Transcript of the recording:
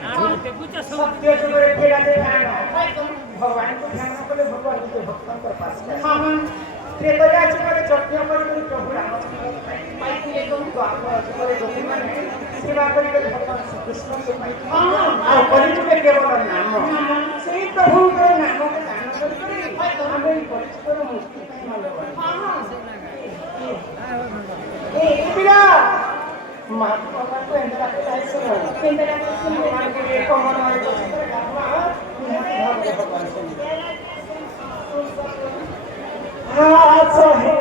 सत्य जुगरे फेराते ध्यान भगवान को ध्यान कले भगवान के भक्तों कर पास हां हां त्रेतया जुगरे यज्ञ करी प्रभु रामचंद्र पाई के तो द्वापर जुगरे गोपी माने सेवा करी भगवान श्री कृष्ण से पाई हां आ कली जुगरे केवल नाम से प्रभु के नाम के दान करी हमें परिचित मुक्ति पाई हां हां ए बिना महात्मा को एंटर आके ऐसे हो एंटर आके भगवान के लिए कमर मारे तो भगवान से हाँ सहे